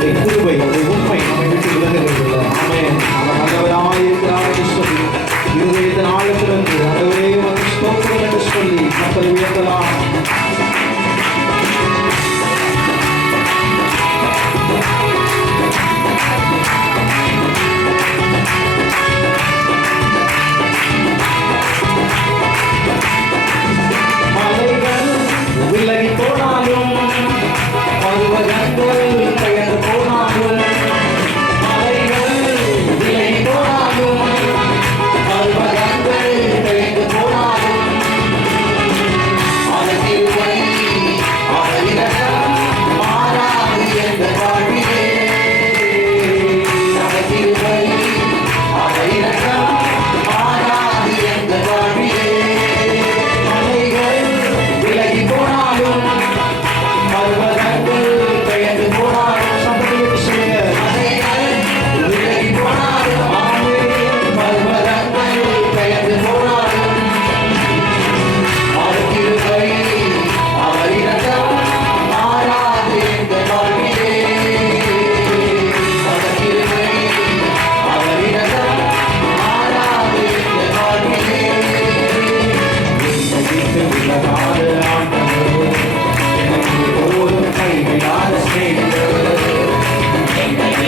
அவருடைய கிருபை, அவருடைய உண்மை நம்மை விட்டு விலகுவதில்லை. ஆமென். அவர் நல்லவராய் இருக்கிறார் என்று சொல்லி இருதயத்தின் ஆழத்திலிருந்து ஆண்டவரே உமக்கு ஸ்தோத்திரம் என்று சொல்லி கர்த்தரை உயர்த்தலாம். விலகி போனாலும் பருவகங்கள் பெயர்ந்து போனாலும் மலைகள் விலகி போனாலும் பருவகங்கள் பெயர்ந்து போனாலும் அதற்கு அவரிடம் மாறாது என்ற வாழ்விலே அதற்கு அவரிடம் மாறாது என்ற வாழ்விலே விலகி போனாலும் பருவதங்கள் பெயர்ந்து போனாலும் விலகி போனாலும் பருவதங்கள் பெயர்ந்து போனாலும் அவர் கிருபை அவரிடம் மாறாது என்ற வாழ்விலே அவர் கிருபை அவரிடம் மாறாது என்ற வாழ்விலே விலகாத ஆண்டவர் எனக்கு ஒரு கைவிடாத ஸ்நேகிதர் எனக்காக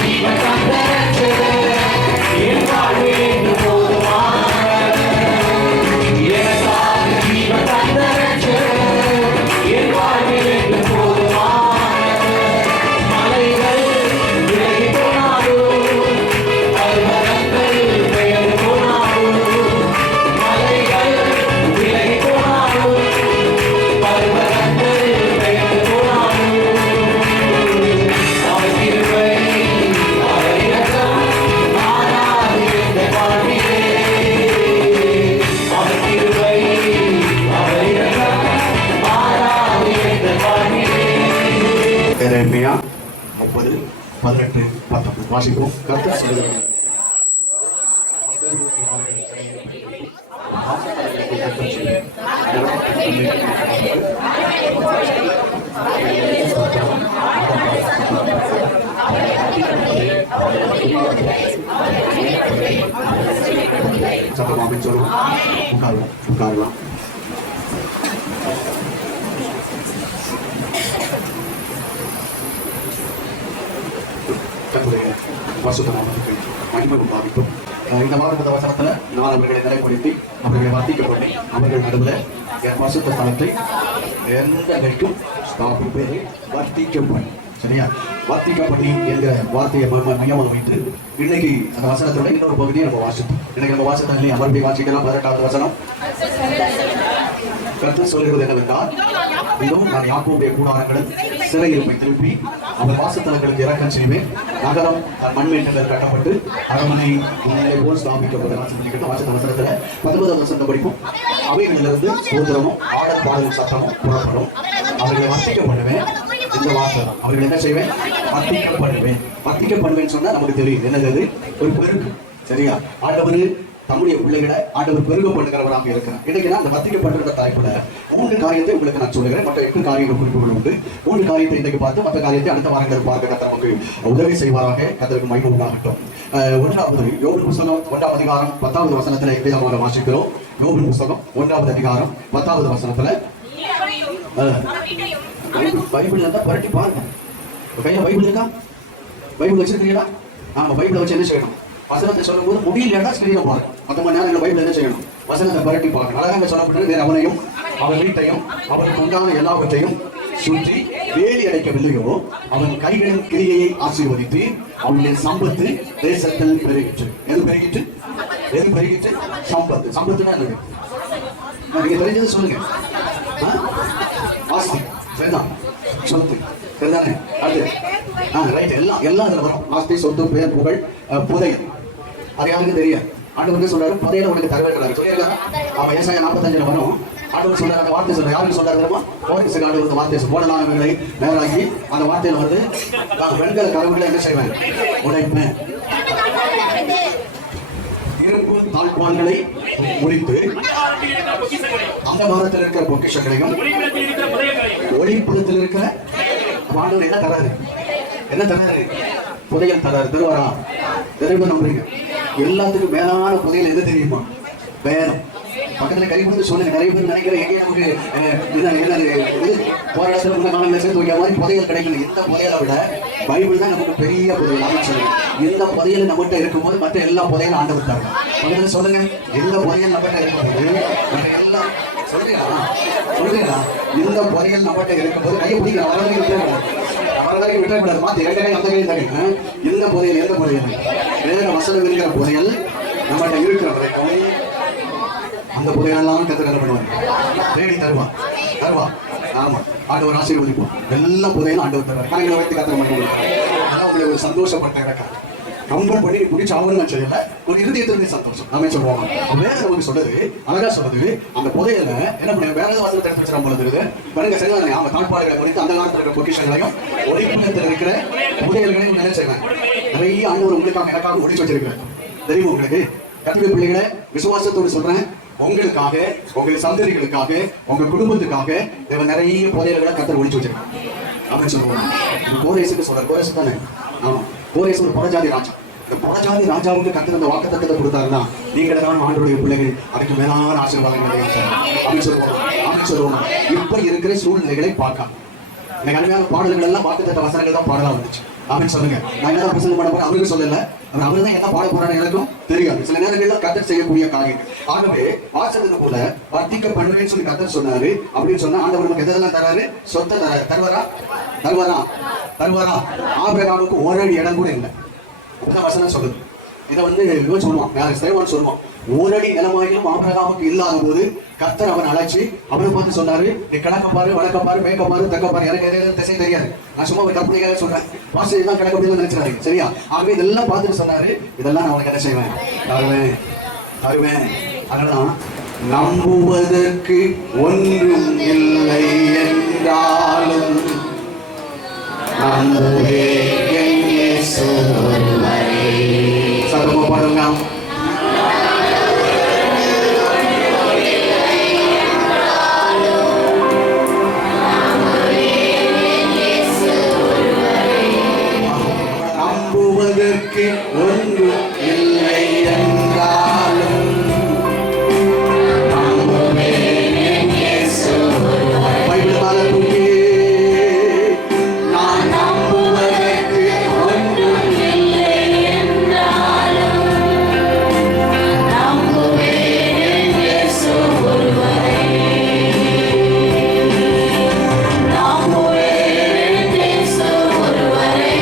ஜீவன் தந்த ரட்சகர் என் வாழ்வில் என்று போதுமானவர் எனக்காக ஜீவன் தந்த ரட்சகர் என் வாழ்வில் என்று போதுமானவர் மலைகள் விலகி போனாலும் பருவதங்கள் பெயர்ந்து போனாலும் மலைகள் விலகி போனாலும் பருவதங்கள் பெயர்ந்து போனாலும் அவர் கிருபை அவரிடம் மாறாது என்ற வாழ்விலே அவர் கிருபை அவரிடம் மாறாது என்ற வாழ்விலே. எரேமியா 30:18-19 வாசிப்போம். கர்த்தர் சொல்லுகிறார், சத்தமாக சொல்லுவோம். உட்காரலாம். பரிசுத்த நாமத்துக்கு மகிமை உண்டாகட்டும். இந்த வாரத்த வசனத்துல நான் அவர்களை நிலைப்படுத்தி அவர்களை வர்த்திக்க பண்ணி அவர்கள் நடுவில் என் பரிசுத்த ஸ்தலத்தை எந்த ஸ்தாபிப்பேன் வர்த்திக்க பண்ணி. சரியா? வர்த்திக்க பண்ணி என்கிற வார்த்தையை மையமாக வைத்து இன்னைக்கு அந்த வசனத்தோட இன்னொரு பகுதியை நம்ம வாசிப்போம். இன்னைக்கு நம்ம வாசனை அமர்வை வாசிக்கலாம். 18வது வசனம். கர்த்தர் சொல்கிறது என்னவென்றால், இதோ நான் யாக்கோபுடைய கூடாரங்களில் சிறையிருப்பை திருப்பி அவர் வாசத்தலங்களுக்கு இறக்கம் செய்வேன். நகரம் தன் மண்மேட்டங்கள் கட்டப்பட்டு அரண்மனை போல் ஸ்தாபிக்கப்பட்ட வசனத்துல 19வது வசனத்தை படிப்போம். அவைகளிலிருந்து சோதரமும் ஆடல் பாடலும் சத்தமும் புறப்படும். அவர்களை வர்த்திக்க பண்ணுவேன். இந்த வாசகம் அவர்கள் என்ன செய்வேன்? வர்த்திக்க பண்ணுவேன். வர்த்திக்க பண்ணுவேன்னு சொன்னா நமக்கு தெரியும் என்னது? ஒரு பெருக்கு. சரியா? ஆண்டவர் தம்முடைய பிள்ளைகளை ஆண்டவர் பெருக பண்ணுகிறவராக இருக்கிறார். இன்னைக்கு நான் அந்த வர்த்திக்கப்பட்டிருந்த தலைப்புல 3 காரியத்தை உங்களுக்கு நான் சொல்லுகிறேன். மற்ற 8 காரியங்கள் குறிப்புகள் உண்டு. 3 காரியத்தை இன்றைக்கு பார்த்து மற்ற காரியத்தை அடுத்த வாரங்கள் பார்க்க கர்த்தர் நமக்கு உதவி செய்வாராக. கர்த்தருக்கு மகிமை உண்டாகட்டும். 1வது யோபு புத்தகம் 1ஆம் அதிகாரம் 10வது வசனத்துல இப்படியாக வாசிக்கிறோம். யோபு புத்தகம் 1ஆம் அதிகாரம் 10வது வசனத்துல பைபிள் இருந்தா புரட்டி பாருங்க. கையில பைபிள் இருக்கா? பைபிள் வச்சிருக்கீங்களா? ஆமா, பைபிளை வச்சு என்ன செய்யணும்? வசனத்தை சொல்லும் போது முடியலன்னா ஸ்கிரீனை பாருங்க. மற்ற மணி நேரம் பைபிள் என்ன செய்யணும்? வசனத்தை புரட்டி பார்க்கணும். அழகாக சொல்லப்பட்டு வேறு அவனையும் அவன் வீட்டையும் அவனுக்கு உண்டான எல்லாவற்றையும் சுற்றி வேலி அடைக்கவில்லையோ அவன் கைகளின் கிரியையை ஆசீர்வதித்து அவனுடைய சம்பத்து தேசத்தில் பெருகிற்று. எது பெருகிற்று? எது பெருகிற்று? சம்பத்து. சம்பத்துனா என்னது? நீங்க தெரிஞ்சது சொல்லுங்க. ஆஸ்தி, சரிதான், சொத்து, சரிதானே? அது ரைட். எல்லாம் இதுல வரும். ஆஸ்தி, சொத்து, பேர், புகழ், புதையல். அது யாருக்கு தெரியும்? ஆண்டவர் சொல்றாரு, புதையல உனக்கு தருவாரு சொல்லியிருக்காரு. அவன் ஏசாயா 45 வரும். ஆண்டவர் சொல்றாரு, அந்த வார்த்தை சொல்ற யாருக்கு சொல்றாரு தெரியுமா? ஓரிசு ஆண்டவர் வார்த்தை போடலாம் நேராகி அந்த வார்த்தையில வந்து வெண்கல கருவுல என்ன செய்வேன்? உடைப்பேன். இருக்கும் தாழ்பால்களை முறித்து அந்த வாரத்தில் இருக்கிற பொக்கிஷங்களையும் ஒளிப்புறத்தில் இருக்கிற ஆண்டவர் என்ன தராரு? என்ன தராரு? புதையல் தராரு. தருவாரா? தெரியும் நம்புறீங்க? எல்லாத்துக்கும் மேலான புதையல் எது தெரியுமா? வேதம். பக்கத்துல கை கொடுத்து சொல்லுங்க. நிறைய பேர் நினைக்கிறேன் எங்கே நமக்கு போராட்டத்தில் இந்த காலங்களில் சேர்த்து வைக்கிற மாதிரி புதையல் கிடைக்கல. இந்த புதையலை விட பைபிள் தான் நமக்கு பெரிய புதையல். அப்படின்னு சொல்லுங்க. இந்த புதையல் நம்மகிட்ட இருக்கும்போது மற்ற எல்லா புதையலும் ஆண்டவர் தராங்க. பக்கத்துல சொல்லுங்க. எந்த புதையல் நம்மகிட்ட இருக்கும்போது மற்ற எல்லாம் சொல்றீங்களா? இந்த புதையல் நம்மகிட்ட இருக்கும்போது கையை பிடிக்கலாம். வரவரைக்கும் விட்டக்கூடாது. மாத்தி இரண்டு கை அந்த கையில் தருங்க. எந்த புதையல்? எந்த புதையல்? வேற வசனம் இருக்கிற புதையல் நம்மகிட்ட இருக்கிற வரைக்கும் அந்த புதையெல்லாம் கத்து என்ன பண்ணுவாங்க? தேடி தருவான். ஆமா, ஆண்டவர் ஆசீர்வதிப்போம். எல்லா புதையலும் ஆண்டவர் தருவார். கணக்கில் வைத்து கத்திர பண்ணுவாங்க. அதான் உங்களை ஒரு சந்தோஷப்பட்ட இறக்காது. கம்பல் பண்ணி பிடிச்ச அவங்களும் செய்யல. ஒரு இருதயத்திலே சந்தோஷம். நாமே சொல்லுவாங்க. வேற நமக்கு சொல்றது அழகா சொல்றது. அந்த புதையல என்ன பண்ண வேற ஏதாவது வாசல் எடுத்து வச்சிட போல பாருங்க. சரிதானே? அவங்க தாழ்பாடுகளை குறித்து அந்த காலத்தில் இருக்கிற பொக்கிஷங்களையும் ஒளிப்புறத்தில் இருக்கிற புதையல்களையும் என்ன செய்வாங்க? நிறைய ஆண்டவர் உங்களுக்காக எனக்காக ஒழிச்சு வச்சிருக்கிறார். தெரியுமா உங்களுக்கு? கத்துடைய பிள்ளைகளை விசுவாசத்தோடு சொல்றேன். உங்களுக்காக, உங்கள் சந்ததிகளுக்காக, உங்க குடும்பத்துக்காக தேவன் நிறைய புதையல்களை கத்தர் ஒழிச்சு வச்சிருக்காங்க. அப்படின்னு சொல்லுவாங்க. கோரேசுக்கு சொல்ற கோரேசு தானே? ஆமா, கோரேசு ஒரு புறஜாதி ராஜா. இந்த புறஜாதி ராஜாவுக்கு கத்தர் அந்த வாக்குத்தத்தத்தை கொடுத்தாருன்னா நீங்கள் தான் ஆண்டவருடைய பிள்ளைகள், அதுக்கு மேலான ஆசீர்வாதங்களை அப்படின்னு சொல்லுவாங்க. இப்ப இருக்கிற சூழ்நிலைகளை பார்க்கலாம். எனக்கு அருமையான பாடல்கள் எல்லாம் வாக்குத்தத்த வசனங்கள் தான் பாடலாம் வந்துச்சு. அப்படின்னு சொல்லுங்க. நான் என்ன பிரசங்கம் பண்ண போறேன் அவருக்கு சொல்லல. அவரு தான் என்ன பாட போறான்னு எனக்கும் தெரியாது. சில நேரங்கள்ல கத்தர் செய்யக்கூடிய காரியம். ஆகவே வாசகது போல வர்த்திக்க பண்ணுவேன்னு சொல்லி கத்தர் சொன்னாரு. அப்படின்னு சொன்னா ஆண்டவர் நமக்கு எதெல்லாம் தராரு? சொத்தை தராரு. தருவாரா? ஆபிரகாமுக்கு ஓரடி இடம் கூட இல்லை. வசனம் சொல்லுது. இதை இவன் சொல்லுவான், சேவான் சொல்லுவான். ஓரடி நிலமாயிலும் ஆபிரகாமுக்கு இல்லாத போது கர்த்தர் அவன் அழைச்சி அவரை பார்த்து சொன்னாரு, நீ கிழக்க பாரு, வடக்க பாரு, மேற்க பாரு, தெற்க பாரு. எனக்கு எதாவது திசை தெரியாது. நான் சும்மா ஒரு கற்பனைக்காக சொல்றேன். வாசல் தான் கிழக்க அப்படின்னு நினைச்சாரு. சரியா? ஆகவே இதெல்லாம் பார்த்துட்டு சொன்னாரு, இதெல்லாம் நான் அவனுக்கு என்ன செய்வேன்? தருவேன். அதெல்லாம் நம்புவதற்கு ஒன்றும் இல்லை என்றாலும் சத்தமா பாருங்க. நம்புவதற்கு ஒன்றும் இல்லை என்றாலும் பைபிள் காலத்துக்கு நான் நம்புவதற்கு ஒன்றும் இல்லை என்றாலும் நம்புவேன் இயேசு ஒருவரே. நம்புவேன் இயேசு ஒருவரே.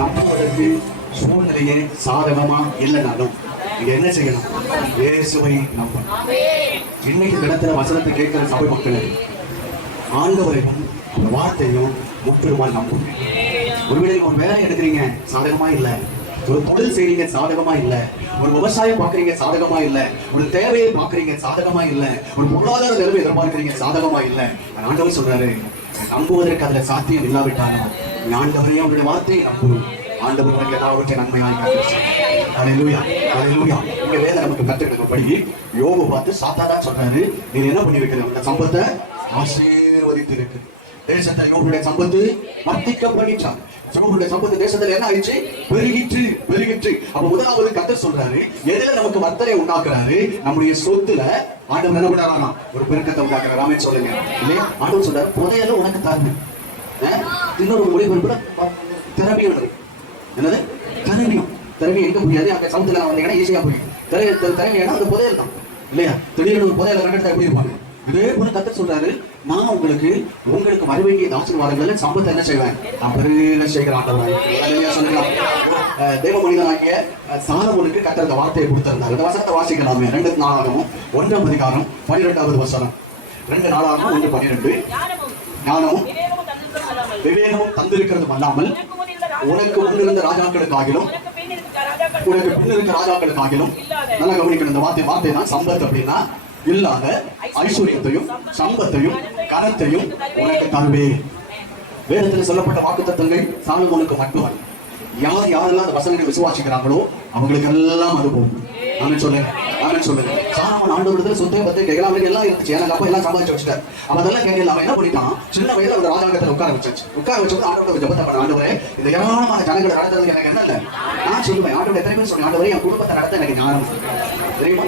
நம்புவதற்கு சூழ்நிலையே சாதகமா இல்லைனாலும் நீங்க என்ன செய்யணும்? இயேசுவை நம்பணும். இன்னைக்கு தினத்துல வசனத்தை கேட்கிற சபை மக்களே, ஆண்டவரையும் வார்த்தையும் முற்றிலுமா நம்புங்க. ஒருவேளை ஒரு வேலை எடுக்கிறீங்க, சாதகமா இல்ல. ஒரு தொழில் செய்றீங்க, சாதகமா இல்ல. ஒரு விவசாயம் பாக்குறீங்க, சாதகமா இல்ல. ஒரு தேவையை பாக்குறீங்க, சாதகமா இல்ல. ஒரு பொருளாதார நிலைமை எதிர்பார்க்கிறீங்க, சாதகமா இல்ல. ஆண்டவர் சொல்றாரு, நம்புவதற்கு அதுல சாத்தியம் இல்லாவிட்டாலும் ஆண்டவரையும் அவருடைய வார்த்தையை நம்புவோம். ஆண்டவர் நமக்கு எல்லாவற்றையும் நன்மையாக இங்க வேலை நமக்கு கற்றுக்கிறபடி யோபு பார்த்து சாத்தானா சொல்றாரு, நீ என்ன பண்ணி வைக்கிற? அந்த சம்பத்தை ஆசீர்வதித்து இருக்கு. தேசத்துல யோபுடைய சம்பத்து வர்த்திக்க பண்ணிச்சாங்க. யோபுடைய சம்பத்து தேசத்துல என்ன ஆயிடுச்சு? பெருகிற்று. அப்ப முதலாவது கர்த்தர் சொல்றாரு, எதுல நமக்கு வர்த்தனை உண்டாக்குறாரு? நம்முடைய சொத்துல ஆண்டவர் என்ன பண்ணாராம்? ஒரு பெருக்கத்தை உண்டாக்குறாரு. ராமே சொல்லுங்க இல்லையா? ஆண்டவர் சொல்றாரு, புதையல உனக்கு தாருங்க. இன்னொரு மொழிபெயர்ப்புல திறமையும் இருக்கு. என்னது? திறமை எங்க முடியாது? அங்க சமுத்திரம் வந்தீங்கன்னா ஈஸியா போயிடும். திறமையான அந்த புதையல் தான் இல்லையா? திடீர்னு ஒரு புதையல கண்டெடுத்தா எப்படி இருப்பாங்க? இதே போல கர்த்தர் சொல்றாரு, நான் உங்களுக்கு வர வேண்டிய ஆசீர்வாதங்களை சம்பத்தை என்ன செய்வேன்? நான் பெரிய செய்கிற ஆண்டவன். சொல்லலாம். தேவ மனிதனாகிய சாலமோனுக்கு கர்த்தர் அந்த வார்த்தையை கொடுத்திருந்தார். இந்த வசனத்தை வாசிக்கலாமே. 2 நாளாகவும் 1 அதிகாரம் 12வது வசனம். 2 நாளாகவும் 1:12. ஞானமும் விவேகமும் தந்திருக்கிறதும் அல்லாமல் உனக்கு முன்னிருந்த ராஜாக்களுக்காகிலும் உனக்கு பின் இருக்க ராஜாக்களுக்காகிலும் நல்லா கவனிக்கணும். இந்த வார்த்தை தான் சம்பத் அப்படின்னா இல்லாத ஐஸ்வர்யத்தையும் சம்பத்தையும் கனத்தையும் உனக்கு தருவேன். வேதத்தில் சொல்லப்பட்ட வாக்குத்தத்தங்கள் சாலமோனுக்கு மட்டுமல்ல, யாரெல்லாம் அந்த வசனங்களை விசுவாசிக்கிறாங்களோ அவங்களுக்கு எல்லாம் அது போகும். ஆமென் சொல்லுங்க, ஆமென் சொல்லுங்க. சாலமோன் ஆண்டவரிடத்துல சொத்தை பத்தி கேட்கலாம், அவருக்கு எல்லாம் இருந்துச்சு, எனக்கு அப்ப எல்லாம் சம்பாதிச்சு வச்சுட்டார். அவன் அதெல்லாம் கேட்கல. அவன் என்ன பண்ணிட்டான், சின்ன வயதுல அவர் ராஜாங்கத்தில் உட்கார வச்சு ஆண்டவரோட ஜெபத்தை பண்ண, ஆண்டவரே இந்த ஏராளமான ஜனங்களை நடத்துறது எனக்கு என்ன இல்லை. நான் சொல்லுவேன், ஆண்டவர் எத்தனை பேர் சொன்னேன், ஆண்டவரே என் குடும்பத்தை நடத்த எனக்கு ஞானம் தெரியுமா.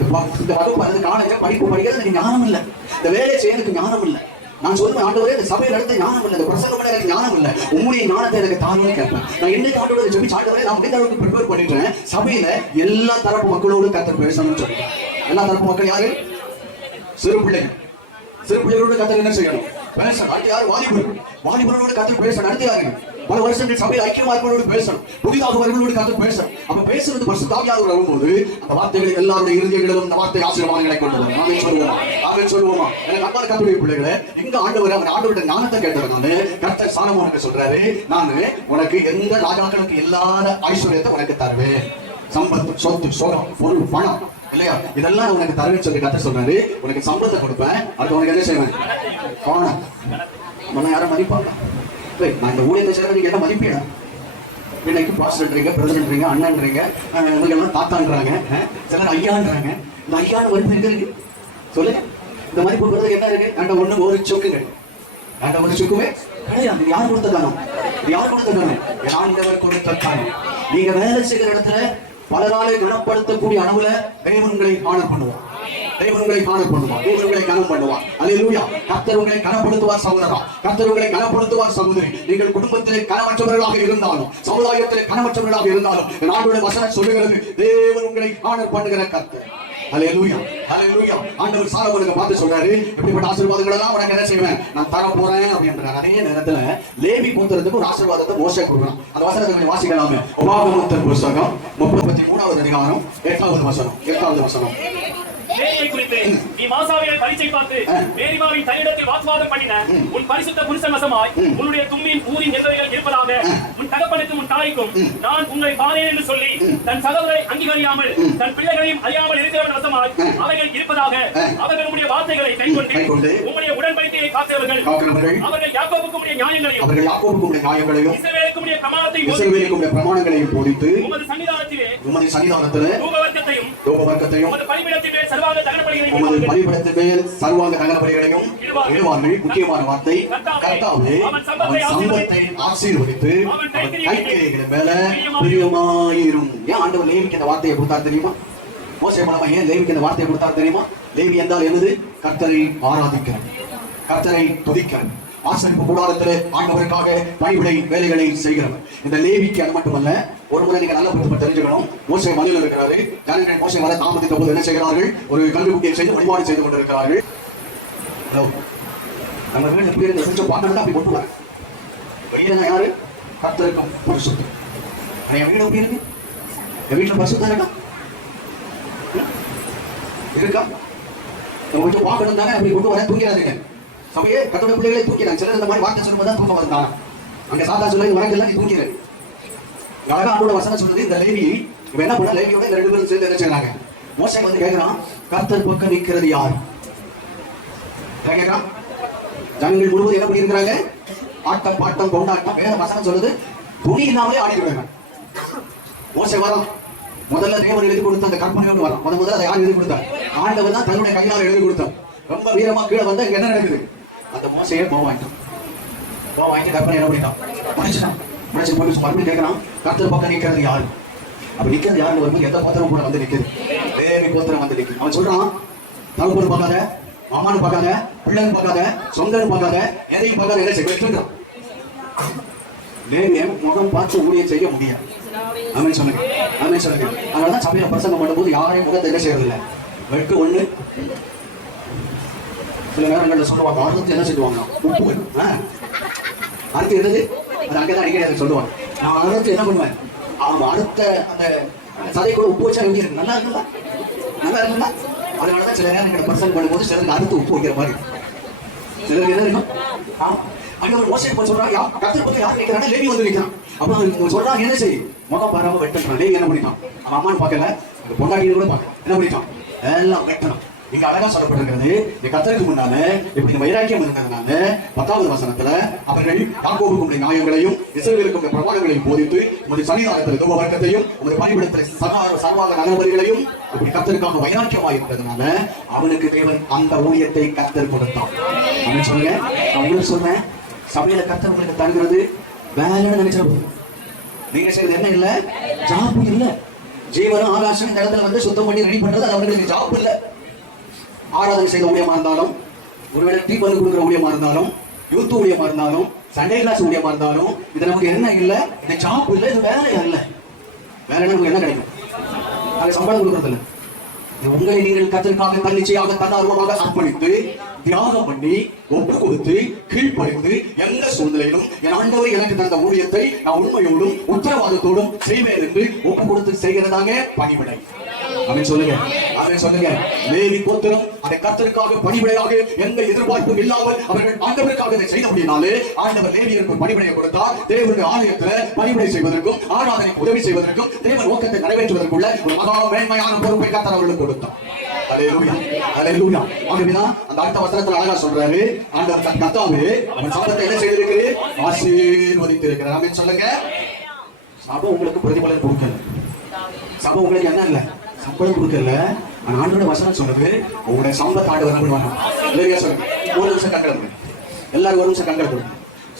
இந்த வகுப்பு அந்த காலேஜ் படிப்பு படிக்கிறது எனக்கு ஞானம் இல்லை, இந்த வேலை செய்ய எனக்கு ஞானம் இல்லை. நான் சொல்லுவேன், ஆண்டவரே இந்த சபையில் நடத்த ஞானம் இல்லை, இந்த பிரசங்கம் பண்ண எனக்கு ஞானம் இல்லை, உங்களுடைய ஞானத்தை எனக்கு தாழ்வு கேட்பேன். நான் என்னைக்கு ஆண்டவரை ஜெபிச்சு, ஆண்டவரே நான் முடிந்த அளவுக்கு ப்ரிப்பேர் பண்ணிட்டேன், சபையில எல்லா தரப்பு மக்களோடு கர்த்தர் பேசணும்னு சொல்றேன். எல்லா தரப்பு மக்கள் யாரு? சிறு பிள்ளைகள். சிறு பிள்ளைகளோடு கர்த்தர் என்ன செய்யணும்? பேசணும். அடுத்து யாரு? வாலிபர்களோடு கர்த்தர் பேசணும். அடுத்து யாரு? பல வருஷங்கள் சபையில் ஐக்கியமா இருப்பவர்களோடு பேசணும், புதிதாக வருவர்களோடு கர்த்தர் பேசணும். அப்ப பேசுறது பரிசுத்த ஆவியானவர் வரும்போது அந்த வார்த்தைகள் எல்லாருடைய இருதயங்களிலும் அந்த வார்த்தை ஆசீர்வாதங்களை கொண்டு வரும். ஆமென் சொல்லுவோமா, ஆமென் சொல்லுவோமா. எனக்கு அன்பான கர்த்தருடைய பிள்ளைகளே, இங்க ஆண்டவர் அவர் ஆண்டவருடைய ஞானத்தை கேட்டதுனால கர்த்தர் சாலமோனுக்கு சொல்றாரு, நான் உனக்கு எந்த ராஜாக்களுக்கு இல்லாத ஐஸ்வர்யத்தை உனக்கு தருவேன். சம்பத்து, சொத்து, சோகம், பொருள், பணம் இல்லையா, இதெல்லாம் உனக்கு தருவேன்னு சொல்லி கர்த்தர் சொல்றாரு. உனக்கு சம்பளத்தை கொடுப்பேன், அடுத்து உனக்கு என்ன செய்வேன்? பணம். உன்னை யாரும் மதிப்பாங்க. நான் இந்த ஊழியத்தை செய்யறது நீங்க என்ன மதிப்பீடா? இன்னைக்கு பாஸ்டர்ன்றீங்க, பிரசிடன்ட்றீங்க, அண்ணன்றீங்க, இவங்கெல்லாம் தாத்தான்றாங்க, சிலர் ஐயான்றாங்க. இந்த ஐயான்னு மதிப்பு எங்க இருக்கு சொல்லுங்க? இந்த மதிப்பு பெறுறதுக்கு என்ன இருக்கு? அந்த ஒண்ணு ஒரு சொக்குங்க, அந்த ஒரு சொக்குமே கிடையாது. யார் கொடுத்த தானம்? யார் கொடுத்த தானம்? ஆண்டவர் கொடுத்த தானம். நீங்க வேலை செய்கிற இடத்துல பலராலே குணப்படுத்தக்கூடிய அளவுல தேவன்களை ஆனர் பண்ணுவார், தேவன்களை காண பண்ணுவார், தேவன்களை கனம் பண்ணுவார். அல்லேலூயா. கர்த்தர் உங்களை கனப்படுத்துவார் சகோதரா, கர்த்தர் உங்களை கனப்படுத்துவார் சகோதரி. நீங்கள் குடும்பத்திலே கனமற்றவர்களாக இருந்தாலும், சமுதாயத்திலே கனமற்றவர்களாக இருந்தாலும், ஆண்டவருடைய வசனம் சொல்லுகிறது, தேவன் உங்களை ஆனர் பண்ணுகிற கர்த்தர். அல்லேலூயா, அல்லேலூயா. ஆண்டவர் சாலமோனுக்கு பார்த்து சொல்றாரு, இப்படிப்பட்ட ஆசீர்வாதங்கள் எல்லாம் உனக்கு என்ன செய்வேன், நான் தர போறேன் அப்படின்ற. நிறைய நேரத்துல லேவி கோத்திரத்துக்கு ஒரு ஆசீர்வாதத்தை மோசே கொடுக்கணும். அந்த வசனத்தை கொஞ்சம் வாசிக்கலாமே. உபாகமத்தின் புத்தகம் 33வது அதிகாரம் 8வது வசனம். 8வது வசனம். லேவியை குறித்து நீ மாசாவியை பரீட்சை பார்த்து மேரிமாவின் தன்னிடத்தில் வாக்குவாதம் பண்ணின உன் பரிசுத்த புருஷன் வசமாய் உன்னுடைய தும்மின் ஊரின் எதிரிகள் இருப்பதாக உன் தகப்பனுக்கும் உன் தாய்க்கும் நான் உங்களை பாரேன் என்று சொல்லி தன் சகோதரை அங்கீகரியாமல் தன் பிள்ளைகளையும் அறியாமல் இருக்கிறவன் வசமாய் அவைகள் இருப்பதாக அவர்களுடைய வார்த்தைகளை கைக்கொண்டு உங்களுடைய உடன்படிக்கையை காக்கிறவர்கள் அவர்கள் யாக்கோபுக்கு உடைய நியாயங்களையும் இஸ்ரவேலுக்கு உடைய பிரமாணங்களையும் போதித்து உமது சன்னிதானத்திலே தூபவர்க்கத்தையும் உமது பலிபீடத்திலே பலிபீடத்தின் மேல் சர்வாங்க தகன பலிகளையும் இடுவார்கள். முக்கியமான வார்த்தை, கர்த்தாவே அவன் சம்பத்தை ஆசீர்வதித்து அவன் கைக்கிரியைகளின் மேல பிரியமாயிரும். ஏன் ஆண்டவர் லேவிக்கு இந்த வார்த்தையை கொடுத்தார் தெரியுமா? மோசே மூலமா ஏன் லேவிக்கு இந்த வார்த்தையை கொடுத்தார் தெரியுமா? லேவி என்றால் என்னது? கர்த்தரை ஆராதிக்கிறார், கர்த்தரை துதிக்கிறார், ஆசரிப்பு கூடாரத்திலே ஆண்டவருக்காக பணிவிடை வேலைகளை செய்கிறவர். இந்த லேவிக்கு அது மட்டுமல்ல, ஒரு முறை நீங்க நல்ல புத்தகம் தெரிஞ்சுக்கணும். மோசே மலையில் இருக்கிறாரு, ஜனங்கள் மோசே வர தாமதித்த போது என்ன செய்கிறார்கள்? ஒரு கல்லுக்குட்டியை செய்து வழிபாடு செய்து கொண்டிருக்கிறார்கள். நம்ம வீடு எப்படி இருந்து கொஞ்சம் பார்க்கணும், அப்படி கொண்டு வர வெளியில யாரு? கர்த்தருக்கும் பரிசுத்தம். என் வீடு எப்படி இருக்கு? என் வீட்டுல பரிசுத்தம் இருக்கா? இருக்கா? கொஞ்சம் பார்க்கணும் தானே, அப்படி கொண்டு வர. தூங்கிறாருங்க சபையே, கத்தோட பிள்ளைகளை தூக்கிறாங்க. சிலர் இந்த மாதிரி வார்த்தை சொல்லும்போது தான் தூக்கம் வருதான். அங்க சாத்தா சொல்ல வரங்கெல்லாம் நீ தூங்கிறேன். அழகா அவனோட வசனம் சொல்லுது. இந்த லேவி இவன் என்ன பண்ண, லேவியோட இந்த 2 பேரும் சேர்ந்து என்ன செய்யறாங்க? மோசே வந்து கேட்கிறான், கர்த்தர் பக்கம் நிற்கிறது யார் கேட்கிறான். ஜனங்கள் முழுவதும் என்ன பண்ணி இருக்கிறாங்க? ஆட்டம் பாட்டம் கொண்டாட்டம். வேற வசனம் சொல்லுது, துணி இல்லாமலே ஆடிடுவாங்க. மோசே வரான், முதல்ல தேவன் எழுதி கொடுத்த அந்த கற்பனையோடு வரான். முதல்ல அதை யார் எழுதி கொடுத்தார்? ஆண்டவர் தான் தன்னுடைய கையால் எழுதி கொடுத்தார். ரொம்ப வீரமா கீழே வந்தா இங்க என்ன நடக்குது? அந்த மோசையே வாங்கிட்டான். கற்பனை என்ன பண்ணிட்டான்? முடிச்சு போட்டு மறுபடியும் கேட்கறான், கர்த்தர் பக்கம் நிற்கிறது யாரு? அப்படி நிற்கிறது யாருன்னு வரும்போது எந்த கோத்திரம் கூட வந்து நிற்குது? லேவி கோத்திரம் வந்து நிற்குது. அவன் சொல்றான், தகப்பனு பார்க்காத, அம்மானு பார்க்காத, பிள்ளைன்னு பார்க்காத, சொந்தன்னு பார்க்காத, எதையும் பார்க்காத, என்ன செய்ய லேவிய முகம் பார்த்து ஊழியம் செய்ய முடியாது. ஆமென் சொல்லுங்க, ஆமென் சொல்லுங்க. அதனாலதான் சபையில பிரசங்கம் பண்ணும்போது யாரையும் முகத்தை என்ன செய்யறது இல்லை. வெட்டு ஒண்ணு. சில நேரங்களில் சொல்லுவாங்க, அடுத்து என்ன சொல்லுவாங்க? உப்பு. அடுத்து என்னது? அது அங்கேதான் அடிக்கடி சொல்லுவாங்க. நான் அடுத்து என்ன பண்ணுவேன்? அவங்க அடுத்த அந்த சதை கூட உப்பு வச்சா எப்படி இருக்கு? நல்லா இருக்குல்ல, நல்லா இருக்குல்ல. அதனாலதான் சில நேரம் பிரசங்கம் பண்ணும்போது சிலருக்கு அடுத்து உப்பு வைக்கிற மாதிரி, சிலருக்கு என்ன இருக்கும்? ஆண்டவர் மோசே போய் சொல்றாங்க, கர்த்தர் பக்கம் யார் நிற்கிறாங்க? லேவி வந்து நிற்கிறான். அப்ப அவன் சொல்றாங்க, என்ன செய்? முகம் பாராம வெட்டணும். லேவி என்ன பண்ணிட்டான்? அவன் அம்மான்னு பார்க்கல, பொண்டாட்டியை கூட பார்க்கல, என்ன பண்ணிட்டான்? எல்லாம் வெட்டணும். இங்க அழகா சொல்லப்பட்டிருக்கிறது, நீ கர்த்தருக்கு முன்னால இப்படி வைராக்கியம் இருந்ததுனால 10வது வசனத்துல அவர்கள் யாக்கோபுக்கு நியாயங்களையும் இஸ்ரவேலுக்கு பிரமாணங்களையும் போதித்து உமது சன்னிதானத்தில் தூப வர்க்கத்தையும் உமது பணிவிடத்தில் சர்வாக நகர்வரிகளையும் இப்படி கர்த்தருக்காக வைராக்கியமாக இருந்ததுனால அவனுக்கு தேவன் அந்த ஊழியத்தை கர்த்தர் கொடுத்தான். அவன் சொல்லுங்க, அவங்களுக்கு சொன்னேன், சபையில கர்த்தர் உங்களுக்கு தருகிறது வேலைன்னு நினைச்சிடும். நீங்க செய்யறது என்ன இல்ல? ஜாப் இல்ல. ஜீவனும் ஆகாசம் இந்த இடத்துல வந்து சுத்தம் பண்ணி ரெடி பண்றது அது அவர்களுக்கு ஜாப் இல்ல. ஆராதனை செய்த ஊழியமா இருந்தாலும், ஒருவேளை டீ பண்ணி கொடுக்குற ஊழியமா இருந்தாலும், யூத் ஊழியமா இருந்தாலும், சண்டே கிளாஸ் ஊழியமா இருந்தாலும், இது நமக்கு என்ன இல்ல? இந்த ஜாப் இல்ல, இது வேலை அல்ல. வேலைன்னா நமக்கு என்ன கிடைக்கும்? அது சம்பளம் கொடுக்கறது இல்லை. உங்களை நீங்கள் கர்த்தருக்காக தன்னிச்சையாக தன்னார்வமாக அர்ப்பணித்து தியாகம் பண்ணி ஒப்பு கொடுத்து கீழ்ப்படிந்து எந்த சூழ்நிலையிலும் என் ஆண்டவர் எனக்கு தந்த ஊழியத்தை நான் உண்மையோடும் உத்தரவாதத்தோடும் செய்வேன் என்று ஒப்பு கொடுத்து செய்கிறதாக பணிவிடை. அவன் சொல்லுங்க, அவன் சொல்லுங்க, லேவி கோத்திரம் அதை கர்த்தருக்காக பணிவிடையாக எந்த எதிர்பார்ப்பும் இல்லாமல் அவர்கள் ஆண்டவருக்காக இதை செய்த முடியினாலே ஆண்டவர் லேவியருக்கு பணிவிடையை கொடுத்தார். தேவனுடைய ஆலயத்துல பணிவிடை செய்வதற்கும் ஆராதனைக்கு உதவி செய்வதற்கும் தேவன் நோக்கத்தை நிறைவேற்றுவதற்குள்ள ஒரு மகா மேன்மையான பொறுப்பை கர்த்தர் அவர்களுக்கு கொடுத்தார். அல்லேலூயா, அல்லேலூயா. ஆகவேதான் அந்த அடுத்த வசனத்துல அழகா சொல்றாரு, ஆண்டவர் கர்த்தாவே அவன் சம்பத்தை என்ன செய்திருக்கிறார்? ஆசீர்வதித்திருக்கிறார். ஆமென் சொல்லுங்க. சபை உங்களுக்கு பிரதிபலன் கொடுக்கல, சபை உங்களுக்கு என்ன இல்ல? சம்பளம் கொடுக்கல. ஆண்டோட வசனம் சொல்றது, உங்களுடைய சம்பத்தை ஆண்டு வரணும். இல்லையா சொல்லுங்க. ஒரு நிமிஷம் கண்களை எல்லாரும் ஒரு நிமிஷம் கண்களை கொடுங்க.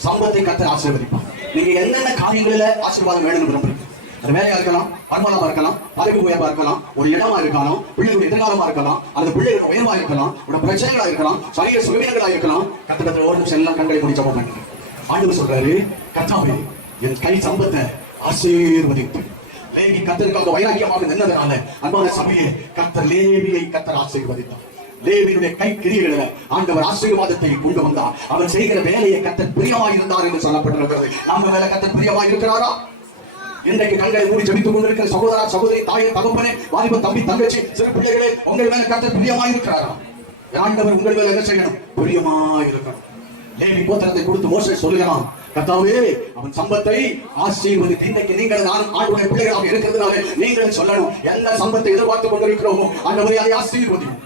சம்பத்தை கர்த்தர் ஆசீர்வதிப்பான். நீங்க என்னென்ன காரியங்களில ஆசீர்வாதம் வேணும்னு விரும்புறீங்க? அது வேலையா இருக்கலாம், வருமானமா இருக்கலாம், பதவி உயர்வா இருக்கலாம், ஒரு இடமா இருக்கலாம், பிள்ளைகளுடைய எதிர்காலமா இருக்கலாம், அல்லது பிள்ளைகளுடைய உயர்வா இருக்கலாம், உங்களோட பிரச்சனைகளா இருக்கலாம், சரிய சுகவீனங்களா இருக்கலாம். கர்த்தர் ஒரு நிமிஷம் எல்லாம் கண்களை மூடி ஜெபம் பண்ணுங்க. ஆண்டவர் சொல்றாரு, கர்த்தாவே என் கை சம்பத்தை ஆசீர்வதித்து லேவி கர்த்தருக்காக வைராக்கியமாக நின்றதனால அன்பான சபையே கர்த்தர் லேவியை கர்த்தர் ஆசீர்வதித்தார். லேவியுடைய கை கிரியைகளை ஆண்டவர் ஆசீர்வாதத்தை கொண்டு வந்தார். அவர் செய்கிற வேலையை கர்த்தர் பிரியமாய் இருந்தார் என்று சொல்லப்பட்டிருக்கிறது. நம்ம வேலை கர்த்தர் பிரியமாய் இருக்கிறாரா? இன்றைக்கு கண்களை மூடி ஜெபித்துக் கொண்டிருக்கிற சகோதரா, சகோதரி, தாயை, தகப்பனே, வாலிப தம்பி, தங்கச்சி, சிறு பிள்ளைகளே, உங்கள் மேல கர்த்தர் பிரியமாய் இருக்கிறாரா? ஆண்டவர் உங்கள் மேல என்ன செய்யணும்? பிரியமாய் இருக்கணும். லேவி கோத்திரத்தை கொடுத்து மோசே சொல்லுகிறான், கர்த்தாவே அவன் சம்பத்தை ஆசீர்வதித்து இன்றைக்கு நீங்கள் நான் ஆண்டவருடைய பிள்ளைகளாக இருக்கிறதுனால நீங்கள் சொல்லணும், எந்த சம்பத்தை எதிர்பார்த்துக் கொண்டிருக்கிறோமோ ஆண்டவரே அதை ஆசீர்வதியும்,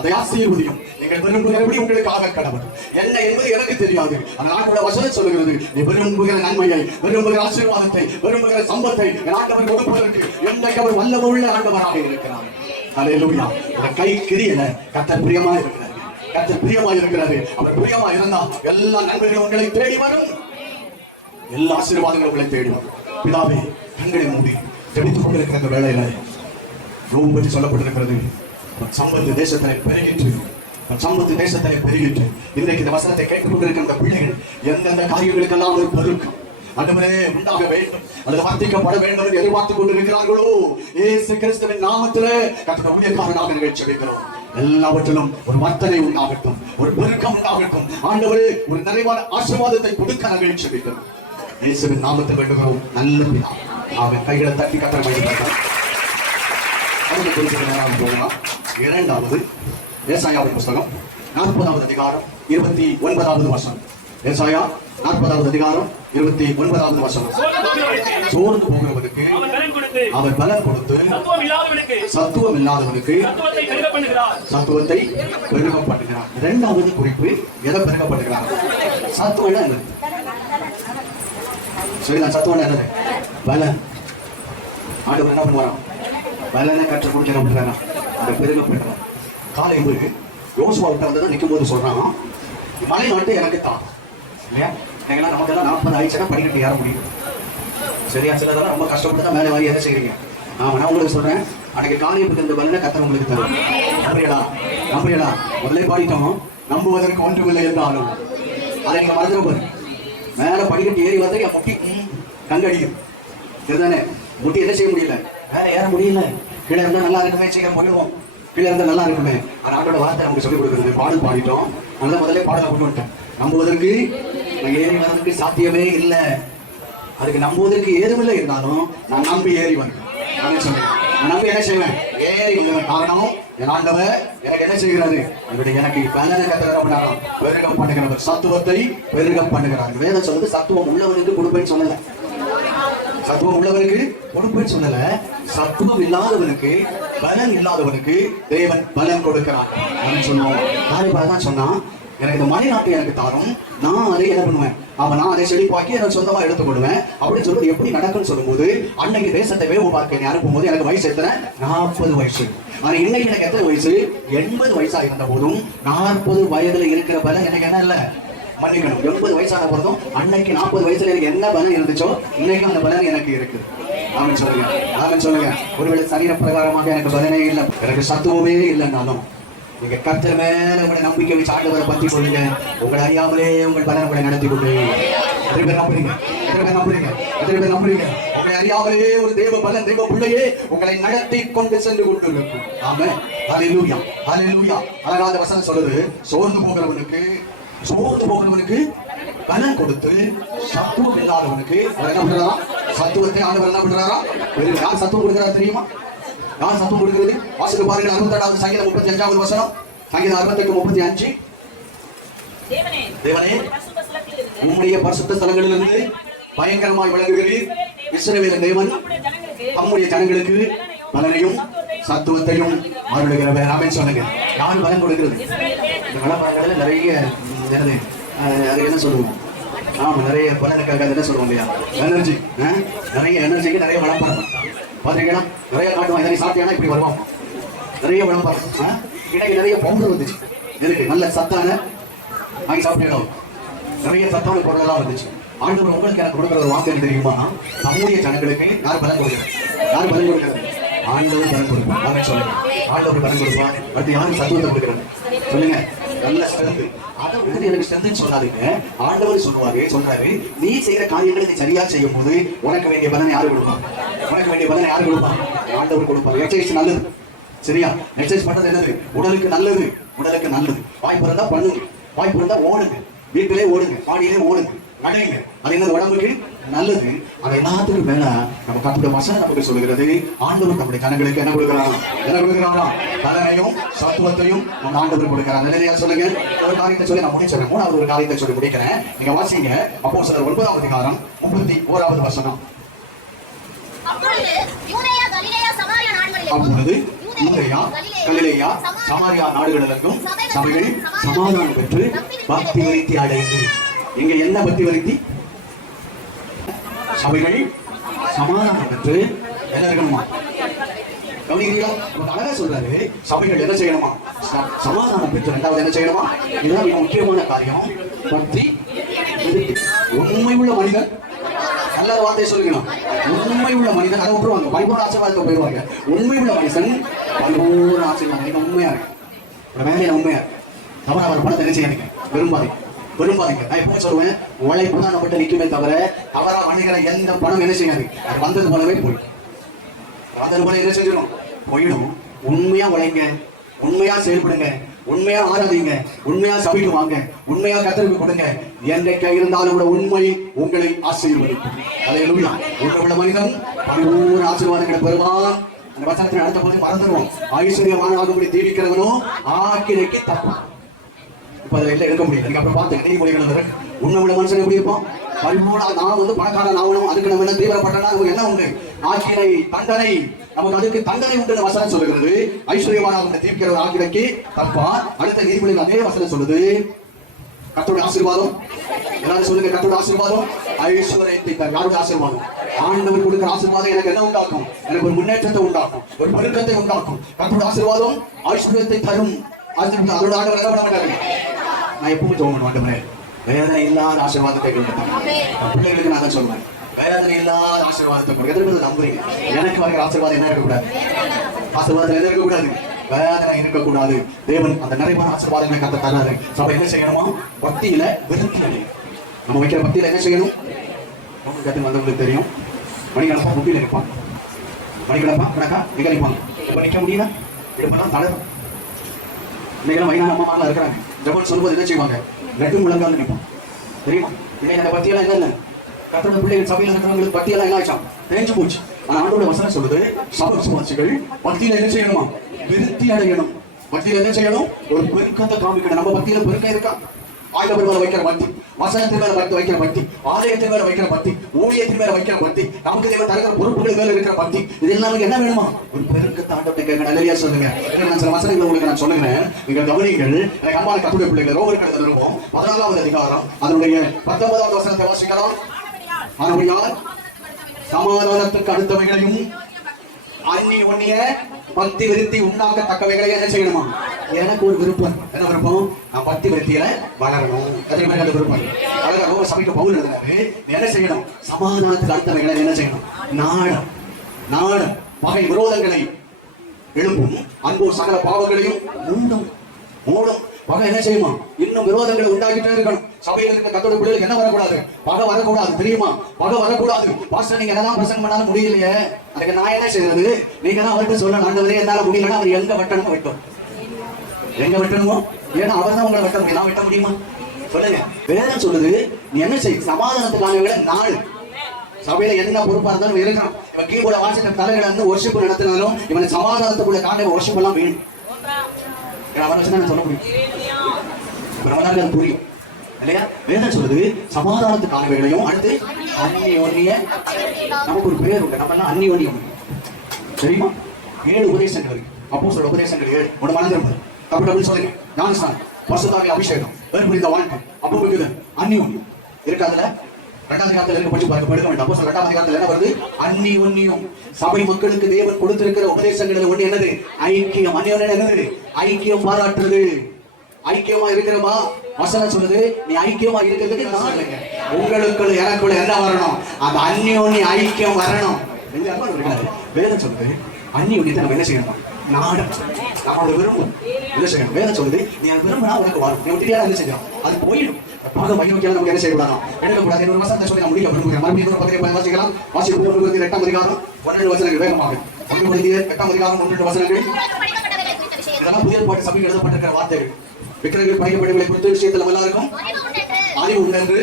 அதை ஆசீர்வதியும். நீங்கள் விரும்புகிறபடி உங்களுக்கு ஆக கடவுள் என்ன என்பது எனக்கு தெரியாது. ஆனால் ஆண்டவருடைய வசனம் சொல்லுகிறது, நீ விரும்புகிற நன்மையை, விரும்புகிற ஆசீர்வாதத்தை, விரும்புகிற சம்பத்தை ஆண்டவர் கொடுப்பதற்கு என்றைக்கு அவர் வல்லமுள்ள ஆண்டவராக இருக்கிறார். அல்லேலூயா. கை கிரியல கர்த்தர் பிரியமா இருக்கிறார். கர்த்தர் பிரியமா இருக்கிறாரு. அவர் பிரியமா இருந்தா எல்லா நன்மைகளும் உங்களை தேடி வரும், எல்லா ஆசீர்வாதங்களும் உங்களை தேடி வரும். பிதாவே கண்களை மூடி ஜெபித்துக் கொண்டிருக்கிற அந்த வேளையில ரோம் பற்றி சொல்லப்பட்டிருக்கிறது, சம்பத்து தேசத்தினை பெருகிற்று, சம்பத்து தேசத்தினை பெருகிற்று. இன்றைக்கு இந்த வசனத்தை கேட்டுக் கொண்டிருக்கிற அந்த பிள்ளைகள் எந்தெந்த காரியங்களுக்கெல்லாம் ஒரு பெருக்கம் ஆண்டவரே உண்டாக வேண்டும் அல்லது வர்த்திக்கப்பட வேண்டும் என்று எதிர்பார்த்துக் கொண்டிருக்கிறார்களோ இயேசு கிறிஸ்துவின் நாமத்திலே கர்த்தருடைய ஊழியக்காரனாக நிகழ்ச்சி வைக்கிறோம். எல்லாவற்றிலும் ஒரு வர்த்தனை உண்டாகட்டும், ஒரு பெருக்கம் உண்டாகட்டும். ஆண்டவரே ஒரு நிறைவான ஆசீர்வாதத்தை கொடுக்க நிகழ்ச்சி வைக்கிறோம். இயேசுவின் நாமத்தில் வேண்டுகிறோம் நல்ல பிதா. அவன் கைகளை தட்டி கர்த்தரை மகிமைப்படுத்துகிறார். அதுக்கு குறிப்பிட்ட நேரம் போகலாம். இரண்டாவது ஏசாயாவின் புஸ்தகம் 40வது அதிகாரம் 29வது வசனம். ஏசாயா 40வது அதிகாரம் 29வது வசனம். சோர்ந்து போகிறவனுக்கு அவர் பலன் கொடுத்து சத்துவம் இல்லாதவனுக்கு சத்துவத்தை பெருக பண்ணுகிறார். இரண்டாவது குறிப்பு எதை பெருக பண்ணுகிறார்? சத்துவம் என்னது? சரிதான், சத்துவம் என்னது? பலன். ஆண்டவர் என்ன பண்ணுவாராம்? பலனை கற்றுக் கொடுக்க பண்றாராம், அந்த பெருக பண்றார். காலையில் யோசுவா விட்டு வந்ததை நிற்கும் போது சொல்றான், மலை நாட்டு எனக்கு தான் இல்லையா? எங்கன்னா நமக்கெல்லாம் 40 ஆயிடுச்சுன்னா படிக்கட்டு ஏற முடியும். சரியா? சிலதெல்லாம் ரொம்ப கஷ்டப்பட்டு தான் மேலே வாங்கி எதை செய்றீங்க. நான் உங்களுக்கு சொல்றேன், அன்னைக்கு காலையில் இந்த பலனை கர்த்தர் உங்களுக்கு தரும். நம்புறீங்களா? நம்புறீங்களா? முதலே பாடிட்டோம், நம்புவதற்கு ஒன்றுமில்லை என்றாலும். அதை நீங்க மறந்துடும். மேல படிக்கட்டு ஏறி வந்து என் முட்டி கங்கடிக்கும். இதுதானே முட்டி என்ன செய்ய முடியல, வேற ஏற முடியல. கீழே இருந்தா நல்லா இருக்குமே, சீக்கிரம் போயிடுவோம். கீழே இருந்தா நல்லா இருக்குமே. ஆனா ஆண்டோட வார்த்தை நமக்கு சொல்லிக் கொடுக்குறது. பாடல் பாடிட்டோம், நல்லா முதலே பாடலை கொண்டு வந்துட்டேன். நம்புவதற்கு ஏறி வந்ததுக்கு சாத்தியமே இல்லை. அதுக்கு நம்புவதற்கு ஏதுமில்லை இருந்தாலும் நான் நம்பி ஏறி வந்தேன். நான் சொன்னேன், நான் நம்பி என்ன செய்வேன்? ஏறி வந்தேன். காரணம் என் ஆண்டவர் எனக்கு என்ன செய்கிறது? எனக்கு பலனை கத்துகிறார். பெருகம் பண்ணுகிறவர் சத்துவத்தை பெருகம் பண்ணுகிறார். வேதம் சொல்லுது சத்துவம் உள்ளவனுக்கு கொடுப்பேன்னு சொல்லல. சத்துவம் உள்ளவனுக்கு கொடுப்பேன்னு சொல்லல. சத்துவம் இல்லாதவனுக்கு, பலன் இல்லாதவனுக்கு தேவன் பலன் கொடுக்கிறான் சொன்னோம். தான் சொன்னா, எனக்கு இந்த மலை நாட்டை எனக்கு தாரும், நான் அதை என்ன பண்ணுவேன், நான் அதை செழிப்பாக்கி எனக்கு சொந்தமா எடுத்துக்கொள்வேன் அப்படின்னு சொல்றது எப்படி நடக்கும்னு சொல்லும்போது, அன்னைக்கு தேசத்தை வேவு பார்க்க அனுப்பும்போது எனக்கு வயசு எத்தனை? 40 வயசு. ஆனா இன்னைக்கு எனக்கு எத்தனை வயசு? 80 வயசா இருந்த போதும் 40 வயதுல இருக்கிற பலன் எனக்கு என்ன இல்ல, மன்னிக்கணும். 80 வயசான போதும் அன்னைக்கு 40 வயசுல எனக்கு என்ன பலன் இருந்துச்சோ இன்னைக்கு அந்த பலன் எனக்கு இருக்கு. ஆமென் சொல்லுங்க, ஆமென் சொல்லுங்க. ஒருவேளை சரீர பிரகாரமாக எனக்கு பலனே இல்லை, எனக்கு சத்துவமே இல்லைன்னாலும் நீங்க கர்த்தர் மேல உங்களை நம்பிக்கை வச்சு ஆண்டவரை பத்தி சொல்லுங்க. உங்களை அறியாமலே உங்கள் பலன் உங்களை நடத்தி கொண்டு எத்தனை பேர் நம்புறீங்க? எத்தனை பேர் நம்புறீங்க? எத்தனை பேர் நம்புறீங்க? உங்களை அறியாமலே ஒரு தேவ பலன், தெய்வ பிள்ளையே உங்களை நடத்தி கொண்டு சென்று கொண்டு இருக்கும். ஆமென். ஹல்லேலூயா, ஹல்லேலூயா. அழகான வசனம் சொல்லுது, சோர்ந்து போகிறவனுக்கு பலன் கொடுத்து சத்துவம் இல்லாதவனுக்கு அவர் என்ன பண்றாரா? சத்துவத்தை ஆண்டவர் என்ன பண்றாரா? யார் சத்துவம் கொடுக்கிறார் தெரியுமா? யார் சத்துவம் கொடுக்கிறது? வாசித்து பாருங்கள். 67வது சங்கீதம் 35வது வசனம். சங்கீதம் 68:35. தேவனே உம்முடைய பரிசுத்த ஸ்தலங்களிலிருந்து பயங்கரமாய் விளங்குகிறீர். இஸ்ரவேலின் தேவன் நம்முடைய ஜனங்களுக்கு பலனையும் சத்துவத்தையும் அருளுகிறவர். ஆமென் சொல்லுங்க. யார் பலன் கொடுக்கிறது? இந்த வளப்பாடுகளில் நிறைய அது என்ன சொல்லுவோம்? ஆமா, நிறைய பலனுக்காக என்ன சொல்லுவோம் இல்லையா? எனர்ஜி. நிறைய எனர்ஜிக்கு நிறைய வளப்பாடு பாத்தீங்கன்னா நிறைய காட்டுவான். இதனை சாப்பிட்டியானா இப்படி வருவான். நிறைய வளப்பாடு. இன்னைக்கு நிறைய பவுடர் வந்துச்சு. இருக்கு நல்ல சத்தான வாங்கி சாப்பிட்டோம். நிறைய சத்தான பொருள் எல்லாம் வந்துச்சு. ஆண்டவர் உங்களுக்கு எனக்கு கொடுக்குற ஒரு வாக்கு தெரியுமா? நம்முடைய ஜனங்களுக்கு யார் பலன் கொடுக்கிறது? யார் பலன் கொடுக்கிறது? ஆண்டவர் பலன் கொடுப்பார். ஆமென் சொல்லுங்க. ஆண்டவர் பலன் கொடுப்பார். அடுத்து யாரும் சத்துவத்தை கொடுக்கிறது? சொல்லுங்க. நல்ல ஸ்ட்ரென்த். அதை வந்து எனக்கு ஸ்ட்ரென்த் சொல்லாதீங்க. ஆண்டவர் சொல்றாரு, நீ செய்யற காரியங்களை நீ சரியா செய்யும் போது உனக்கு வேண்டிய பலனை யாரு கொடுப்பா? உனக்கு வேண்டிய பலனை யாரு கொடுப்பா? ஆண்டவர் கொடுப்பார். எக்ஸசைஸ் நல்லது, சரியா? எக்ஸசைஸ் பண்றது என்னது? உடலுக்கு நல்லது, உடலுக்கு நல்லது. வாய்ப்பு இருந்தா பண்ணுங்க, வாய்ப்பு இருந்தா ஓடுங்க, வீட்டிலே ஓடுங்க, மாடியிலே ஓடுங்க, நடைங்க. அது என்னது? உடம்புக்கு நல்லது. அது எல்லாத்துக்கும் மேல நம்ம கத்துடைய வசனம் நமக்கு சொல்லுகிறது, ஆண்டவர் நம்முடைய ஜனங்களுக்கு என்ன கொடுக்கிறாரா? என்ன கொடுக்கிறாரா? பலனையும் சத்துவத்தையும் நம்ம ஆண்டவர் கொடுக்கிறார். நிறைய சொல்லுங்க. ஒரு காரியத்தை சொல்லி நான் முடிச்சிடறேன். 3வது ஒரு காரியத்தை சொல்லி முடிக்கிறேன். நீங்க வாசிங்க. அப்போஸ்தலர் 9வது அதிகாரம் 31வது வசனம். அப்பொழுது யூதேயா, கலிலேயா, சமாரியா நாடுகளிலும் சபைகள் சமாதானம் பெற்று பக்தி விருத்தி அடைந்து. இங்க என்ன பக்தி விருத்தி? சபைகள் சமாதானம் பெற்று என்ன இருக்கணுமா? கவனிக்கிறீங்களா? அழகா சொல்றாரு, சபைகள் என்ன செய்யணுமா? சமாதானம் பெற்று. 2வது என்ன செய்யணுமா? இதுதான் மிக முக்கியமான காரியம். பக்தி விருத்தி. உண்மை உள்ள மனிதன், நல்ல வார்த்தையை சொல்லுங்கணும். உண்மை உள்ள மனிதன் அதை விட்டுருவாங்க, பரிபூர்ண ஆசீர்வாதத்தை போயிடுவாங்க. உண்மை உள்ள மனுஷன் பரிபூர்ண ஆசீர்வாதம். உண்மையா இருக்கு, மேலே உண்மையா இருக்கு. தவிர அவர் பணத்தை என்ன செய்யாதீங்க, விரும்பாதீங்க. நான் எப்பவும் சொல்லுவேன், உழைப்பு தான் நம்மகிட்ட நிற்குமே தவிர அவரா வணிகிற எந்த பணம் என்ன செய்யாது, அது வந்தது போலவே போயிடும். வந்தது போல என்ன செஞ்சிடும், போயிடும். உண்மையா உழைங்க, உண்மையா செயல்படுங்க, உண்மையா ஆராதிங்க, உண்மையா சபைக்கு வாங்க, உண்மையா கர்த்தருக்கு கொடுங்க. என்றைக்கு இருந்தாலும் கூட உண்மை உங்களை ஆசீர்வதிக்கும். அல்லேலூயா. உள்ள மனிதன் பரிபூர்ண ஆசீர்வாதங்களை பெறுவான். அந்த வசனத்தை அடுத்த போது மறந்துடுவோம். ஐஸ்வர்யமான ஆகும்படி தீவிக்கிறவனும் ஆக்கினைக்கு தப்பான். இப்ப அதை எல்லாம் எடுக்க முடியாது. அப்புறம் பார்த்து நீதிமொழிகள் உண்மை உள்ள மனுஷன் எப்படி இருப்போம்? பரிபூர்ண நான் வந்து பணக்காரன் ஆகணும், அதுக்கு நம்ம என்ன தீவிரப்பட்டனா நமக்கு என்ன உண்டு? ஆக்கினை, தண்டனை. நமக்கு அதுக்கு தண்டனை உண்டு வசனம் சொல்லுகிறது. ஐஸ்வர்யமான தீர்க்கிற ஆக்கினைக்கு தப்பா. அடுத்த நீதிமொழிகள் அதே வசனம் சொல்லுது. கர்த்தருடைய ஆசீர்வாதம், எல்லாரும் சொல்லுங்க, கர்த்தருடைய ஆசீர்வாதம் ஐஸ்வர்யத்தை தரும். யாருடைய ஆசீர்வாதம்? ஆண்டவர் கொடுக்கிற ஆசீர்வாதம் எனக்கு என்ன உண்டாக்கும்? எனக்கு ஒரு முன்னேற்றத்தை உண்டாக்கும், ஒரு பெருக்கத்தை உண்டாக்கும். கர்த்தருடைய ஆசீர்வாதம் ஐஸ்வர்யத்தை தரும். அதோட ஆண்டவர் என்ன பண்ண மாட்டாங்க? நான் எப்பவும் தோணும், ஆண்டவரே வேதனை இல்லாத ஆசீர்வாதத்தை கொடுத்தாங்க. பிள்ளைகளுக்கு நான் தான் சொல்லுவேன், வேதனை இல்லாத ஆசீர்வாதத்தை கொடுங்க. எதிர்ப்பு நம்புறீங்க, எனக்கு வரைக்கிற ஆசீர்வாதம் என்ன இருக்கக்கூடாது? ஆசீர்வாதத்தில் எது இருக்கக்கூடாது? வேதனை இருக்கக்கூடாது. தேவன் அந்த நிறைவான ஆசீர்வாதங்களை கத்த தராரு. சபை என்ன செய்யணுமா? பக்தியில விருத்தி அடையும். நம்ம வைக்கிற பக்தியில என்ன செய்யணும்? கட்டு வந்தவங்களுக்கு தெரியும். மணிக்கணப்பா முட்டியில் இருப்பான், மணிக்கணப்பா கணக்கா நிகழ்ப்பாங்க. இப்ப நிக்க முடியல, இடுப்பெல்லாம் தளரும். இன்னைக்கு வயதான அம்மாலாம் இருக்கிறாங்க. ஜபம் சொல்லும்போது என்ன செய்வாங்க? ரெண்டு முழங்கால் நிற்பான், தெரியுமா? இன்னைக்கு அந்த பக்தியெல்லாம் என்ன இல்லை. கர்த்தருடைய பிள்ளைகள் சபையில் இருக்கிறவங்களுக்கு பக்தியெல்லாம் என்ன ஆச்சாம்? தேஞ்சு போச்சு. ஆனா ஆண்டோட வசனம் சொல்லுது, சபை விசுவாசிகள் பக்தியில என்ன செய்யணுமா? விருத்தி அடையணும். பக்தியில என்ன செய்யணும்? ஒரு பெருக்கத்தை காமிக்கணும். நம்ம பக்தியில பெருக்கம் இருக்கா? ஆயுதம் மேல வைக்கிற பக்தி, வசனத்தின் மேல வைக்கிற பக்தி, ஆலயத்தின் மேல வைக்கிற பக்தி, ஊழியத்தின் மேல வைக்கிற பக்தி, நமக்கு தேவன் தருகிற பொறுப்புகள் மேல இருக்கிற பக்தி, இதெல்லாம் நமக்கு என்ன வேணுமா? ஒரு பெருக்கத்தை ஆண்டவர்கிட்ட கேட்க. நிறைய சொல்லுங்க. நான் சில வசனங்களை உங்களுக்கு நான் சொல்லுகிறேன், நீங்கள் கவனிங்கள். எனக்கு அன்பான கர்த்தருடைய பிள்ளைகள், ரோமர் கடிதம் இருக்கும் 14வது அதிகாரம் அதனுடைய 19வது வசனத்தை வாசிக்கலாம். ஆனபடியால் சமாதானத்துக்கு அடுத்தவைகளையும் அந்நிய பக்தி விருத்தி உண்டாக்கத்தக்கவைகளை என்ன செய்யணுமா? எனக்கு ஒரு விருப்பம். என்ன விருப்பம்? நான் பக்தி விருத்தியில வளரணும். அதே மாதிரி அந்த விருப்பம். அழகா ரோமர் சபைக்கு பவுல் எழுதினாரு, என்ன செய்யணும்? சமாதானத்துக்கு அடுத்தவைகளை என்ன செய்யணும்? நாடம் பகை விரோதங்களை எழுப்பும், அன்போர் சகல பாவங்களையும் மூடும். பகை என்ன செய்யுமா? இன்னும் விரோதங்களை உண்டாக்கிட்டே இருக்கணும். சபையில் இருக்க கர்த்தருடைய பிள்ளைகளுக்கு என்ன வரக்கூடாது? பகை வரக்கூடாது. தெரியுமா? பகை வரக்கூடாது. பாஸ்டர் நீங்க என்னதான் பிரசங்கம் பண்ணாலும் முடியலையே, அதுக்கு நான் என்ன செய்யறது? நீங்க தான் அவருக்கு சொல்லணும், ஆண்டவரே என்னால முடியலன்னா அவர் எங்க வெட்டணுமோ வெட்டும். எங்க வெட்டணுமோ? ஏன்னா அவர் தான் உங்களை வெட்ட முடியும். நான் வெட்ட முடியுமா? சொல்லுங்க. வேதம் சொல்லுது, நீ என்ன செய்? சமாதானத்துக்கான நாள் சபையில என்ன பொறுப்பா இருந்தாலும் இருக்கான். இவன் கீழே வாசிக்கிற தலைகளை வந்து ஒர்ஷிப் நடத்தினாலும் இவனை சமாதானத்துக்குள்ள காண்ட ஒர்ஷிப் எல்லாம் வேணும். சொல்ல முடியும், புரியும் இல்லையா? வேதம் சொல்லுது சமாதானத்துக்கான வேலையும் அடுத்து அந்நியோன்னிய. நமக்கு ஒரு பேர் உண்டு, நம்ம எல்லாம் அந்நியோன்னியம். தெரியுமா? 7 உபதேசங்கள் இருக்கு. அப்போஸ்தலர் உபதேசங்கள் 7. ஒன்று மறந்துருப்பது அப்படி சொல்லுங்க. ஞானஸ்நானம், பரிசுத்தாவியின் அபிஷேகம், வேறுபுரிந்த வாழ்க்கை, அப்போ இருக்குது அந்நியோன்னியம் இருக்காதுல. 2வது அதிகாரத்தில் இருக்க படிச்சு பார்க்க படுக்க வேண்டாம். அப்போஸ்தலர் 2வது அதிகாரத்தில் என்ன வருது? அந்நியோன்னியம். சபை மக்களுக்கு தேவன் கொடுத்திருக்கிற உபதேசங்களில் ஒன்று என்னது? ஐக்கியம். அந்நியோன்னியம் என்னது? ஐக்கியம் பாராட்டுறது. ஐக்கியமா இருக்கிறமா? வசனம் சொல்லுது, நீ ஐக்கியமா இருக்கிறதுக்கு நான் இல்லைங்க, உங்களுக்குள்ள எனக்குள்ள என்ன வரணும்? அந்த அந்நியோன்னிய ஐக்கியம் வரணும். வேதம் சொல்லுது அந்நியோன்னியத்தை நம்ம என்ன செய்யணும்? நாடம். நம்மளோட விரும்பும் என்ன செய்யணும்? வேதம் சொல்லுது நீ விரும்பினா உனக்கு வரும். நீ விட்டுட்டியா என்ன செய்யணும்? அது போயிடும். பாக மையோக்கியால நமக்கு என்ன செய்யக்கூடாது? எடுக்கக்கூடாது. இன்னொரு வசனத்தை சொல்லி நான் முடிக்க விரும்புகிறேன். மறுபடியும் இன்னொரு பகுதியை வாசிக்கலாம். வாசிப்பு 8ஆம் அதிகாரம் 12 வசனங்கள் வேகமாக. 8ஆம் அதிகாரம் 12 வசனங்கள். இதெல்லாம் புதிய பாட்டு சபையில் எழுதப்பட்டிருக்கிற வார்த்தைகள். விக்கிரகங்கள் படைக்கப்பட்டவர்களை குறித்த விஷயத்தில் நம்ம எல்லாருக்கும் அறிவு உண்டு என்று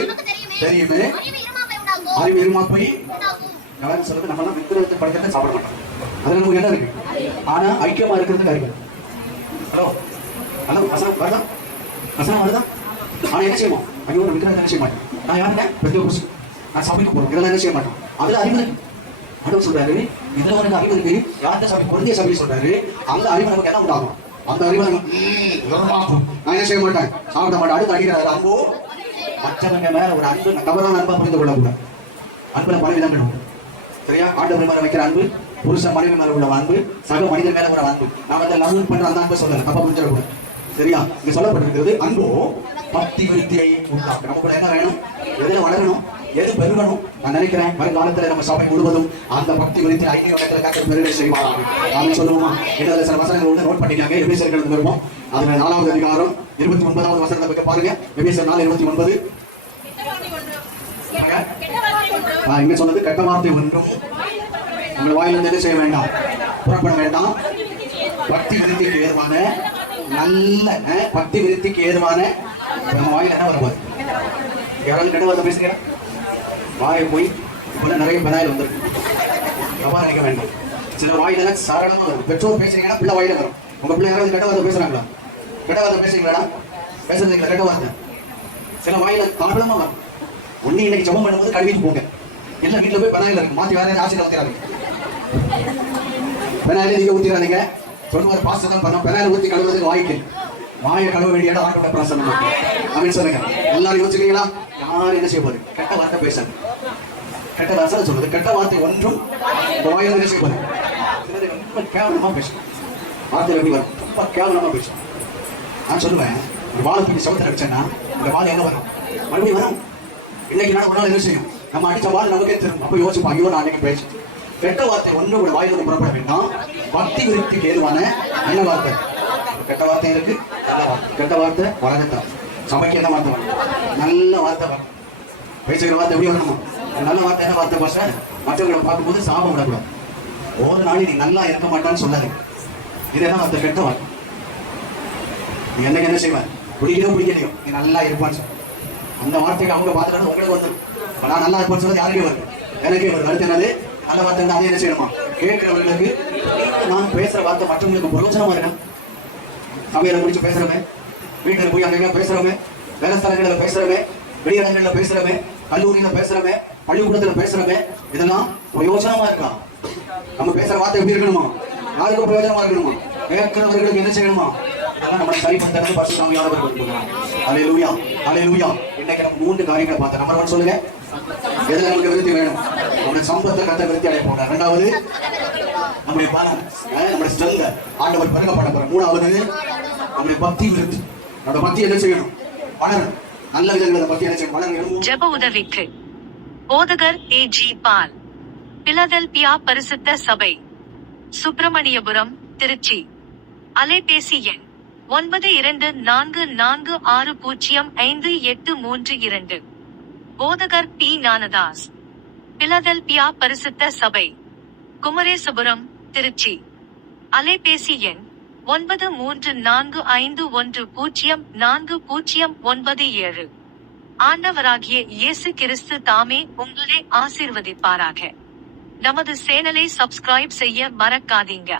தெரியுமே. அறிவு இருமாப்பை யாரும் சொல்றது, நம்ம எல்லாம் விக்கிரகத்தை படைக்கிறத சாப்பிட மாட்டோம். அதுல நமக்கு என்ன இருக்கு? ஆனா ஐக்கியமா இருக்கிறதுக்கு அறிவு. ஹலோ வசனம் வருதா? வசனம் வருதா? ஆனா என்ன செய்வோம்? ஐயோ ஒரு விக்கிரகத்தை என்ன செய்ய மாட்டேன். நான் யாருங்க? பெரிய நான் சபைக்கு போறோம், இதெல்லாம் என்ன செய்ய மாட்டோம். அதுல அறிவு இருக்கு. ஆண்டவர் சொல்றாரு, இதுல உனக்கு அறிவு இருக்கு. யார்கிட்ட சபை? பொருந்திய சபையை சொல்றாரு. அந்த அறிவு நமக்கு என்ன உண்டாகும்? அந்த அறிவு நான் என்ன செய்ய மாட்டேன், சாப்பிட மாட்டேன். அடுத்து அடிக்கிறாரு அன்போ. மற்றவங்க மேல ஒரு அன்பு, தவறான அன்பா புரிந்து கொள்ளக்கூடாது. அன்புல பலவிதம் கிடையாது. சரியா? ஆண்டவர் மேல வைக்கிற அன்பு, புருஷன் மனைவி மேல உள்ள அன்பு, சக மனிதன் மேல உள்ள அன்பு. நான் வந்து லவ் பண்ற அந்த அன்பை சொல்லல, தப்பா புரிஞ்சிடக்கூடாது. சரியா? இங்க சொல்லப்பட்டிருக்கிறது அன்போ பக்தி விருத்தியை உண்டாக்கும். நமக்குள்ள என்ன வேணும்? எதுல வளரணும்? எது பெருகணும்? நான் நினைக்கிறேன் வருங்காலத்துல நம்ம சபை முழுவதும் அந்த பக்தி விருத்தி ஐக்கிய இடத்துல பெருகை செய்வாங்க. நாம சொல்லுவோமா? என்னதுல சில வசனங்கள் வந்து நோட் பண்ணிக்காங்க. எபேசியர்கள் வருவோம். அதுல 4வது அதிகாரம் 29வது வசனத்தை பத்தி பாருங்க. எபேசியர் 4:29. இங்க சொன்னது கெட்ட வார்த்தை ஒன்றும் உங்கள் வாயிலிருந்து என்ன செய்ய வேண்டாம், புறப்பட வேண்டாம். பக்தி விருத்திக்கு ஏதுவான நல்ல பக்தி விருத்திக்கு ஏதுவான நம்ம வாயில என்ன வருவாது? யாராவது கெட்ட வார்த்தை பேசுங்க, வாயை போய் இப்ப நிறைய பெனாயில் வந்துருக்கு. எவ்வாறு நினைக்க வேண்டாம். சில வாயில சாரணமா வரும். பெற்றோர் பேசுறீங்கன்னா பிள்ளை வாயில வரும். உங்க பிள்ளை யாராவது கெட்ட வார்த்தை பேசுறாங்களா? கெட்ட வார்த்தை பேசுறீங்களா? பேசுறீங்களா கெட்ட வார்த்தை? சில வாயில தாராளமா வரும். ஒண்ணு இன்னைக்கு ஜெபம் பண்ணும்போது கழுவிட்டு போங்க. இல்ல வீட்டுல போய் பெனாயில் இருக்கு, மாத்தி வேற ஆசிரியர் ஊத்திடாதீங்க. பெனாயில நீங்க ஊத்திடாதீங்க. சொல்லுவார் பாஸ்டர் தான் பண்ணோம். பெனாயில் ஊத்தி கழுவுறதுக்கு வாயை கழுவ வேண்டிய இடம் ஆண்டோட பிரசன்னம் அப்படின்னு சொல்லுங்க. எல்லாரும் யோசிக்கிறீங்களா? யாரும் என்ன செய்ய போகுது? கெட்ட வார்த்தை பேசுறது. கெட்ட வார்த்தை சொல்றது. கெட்ட வார்த்தை ஒன்றும் வாயில என்ன செய்ய போகுது? ரொம்ப கேவலமா பேசும். வார்த்தை எப்படி வரும்? ரொம்ப கேவலமா பேசும். நான் சொல்லுவேன், ஒரு வாழை தூக்கி சவுத்துல வச்சேன்னா இந்த வாழை என்ன வரும்? மறுபடியும் வரும். இன்னைக்கு நான் ஒரு நாள் என்ன செய்யும்? நம்ம அடிச்ச வாழை நமக்கே தெரியும். அப்ப யோசிப்போம், ஐயோ நான் அன்னைக்கு பேசு. கெட்ட வார்த்தை ஒன்று ஒரு வாயிலிருந்து புறப்பட வேண்டாம். பக்தி விருத்திக்கு ஏதுவான நல்ல வார்த்தை. கெட்ட வார்த்தை இருக்கு, நல்ல வார்த்தை. கெட்ட வார்த்தை வளர்த்தான். சபைக்கு என்ன வார்த்தை வரும்? நல்ல வார்த்தை வரும். பேசுகிற வார்த்தை எப்படி வரணுமா? நல்ல வார்த்தை என்ன வார்த்தை பாச? மற்றவங்களை பார்க்கும்போது சாபம் விடக்கூடாது. ஒரு நாள் நீ நல்லா இருக்க மாட்டான்னு சொல்லாது. இது என்ன வார்த்தை? கெட்ட வார்த்தை. நீ என்னைக்கு என்ன செய்வேன்? பிடிக்கலையோ நீ நல்லா இருப்பான்னு சொல்ல. அந்த வார்த்தைக்கு அவங்க பார்த்துட்டு உங்களுக்கு வந்து நான் நல்லா இருப்பேன்னு சொல்றது யாருக்கே வருது, எனக்கே வருது. அடுத்து என்னது? நல்ல வார்த்தை அதே என்ன செய்யணுமா? கேட்கிறவர்களுக்கு நான் பேசுற வார்த்தை மற்றவங்களுக்கு பிரயோஜனமா இருக்கா? சமையலை முடிச்சு பேசுறமே, வீட்டுல போய் அங்க பேசுறமே, வேலை ஸ்தலங்கள்ல பேசுறமே, வெளியிடங்கள்ல பேசுறமே, கல்லூரியில பேசுறமே, பள்ளிக்கூடத்துல பேசுறமே, இதெல்லாம் பிரயோஜனமா இருக்கா? நம்ம பேசுற வார்த்தை எப்படி இருக்கணுமா? யாருக்கும் பிரயோஜனமா இருக்கணுமா? கேட்கிறவர்களுக்கு என்ன செய்யணுமா? இதெல்லாம் நம்ம சரி பண்றது பரிசுத்த ஆவியானவர் கொடுக்கிறார். ஹல்லேலூயா, ஹல்லேலூயா. இன்னைக்கு நம்ம 3 காரியங்களை பார்த்தோம். நம்பர் 1 சொல்லுங்க, எதுல நமக்கு விருத்தி வேணும்? நம்முடைய சம்பத்தை கத்த விருத்தி அடைய போறார். 2வது நம்முடைய பலம், நம்முடைய ஸ்ட்ரெல்த் ஆண்டவர் பெருகப்பட போறார். 3வது நம்முடைய பக்தி விருத்தி. நம்முடைய பக்தி என்ன செய்யணும்? வளரணும். நல்ல விதங்களை பக்தி என்ன செய்யணும்? வளரணும். ஜெப உதவிக்கு போதகர் ஏ.ஜி. பால், பிலதெல்பியா பரிசுத்த சபை, சுப்பிரமணியபுரம், திருச்சி. அலைபேசி எண் 9244605832. போதகர் பி. ஞானதாஸ், பிலதெல்பியா பரிசுத்த சபை, குமரேசபுரம், திருச்சி. அலைபேசி எண் 9345104097. ஆண்டவராகிய இயேசு கிறிஸ்து தாமே உங்களை ஆசீர்வதிப்பாராக. நமது சேனலை சப்ஸ்கிரைப் செய்ய மறக்காதீங்க.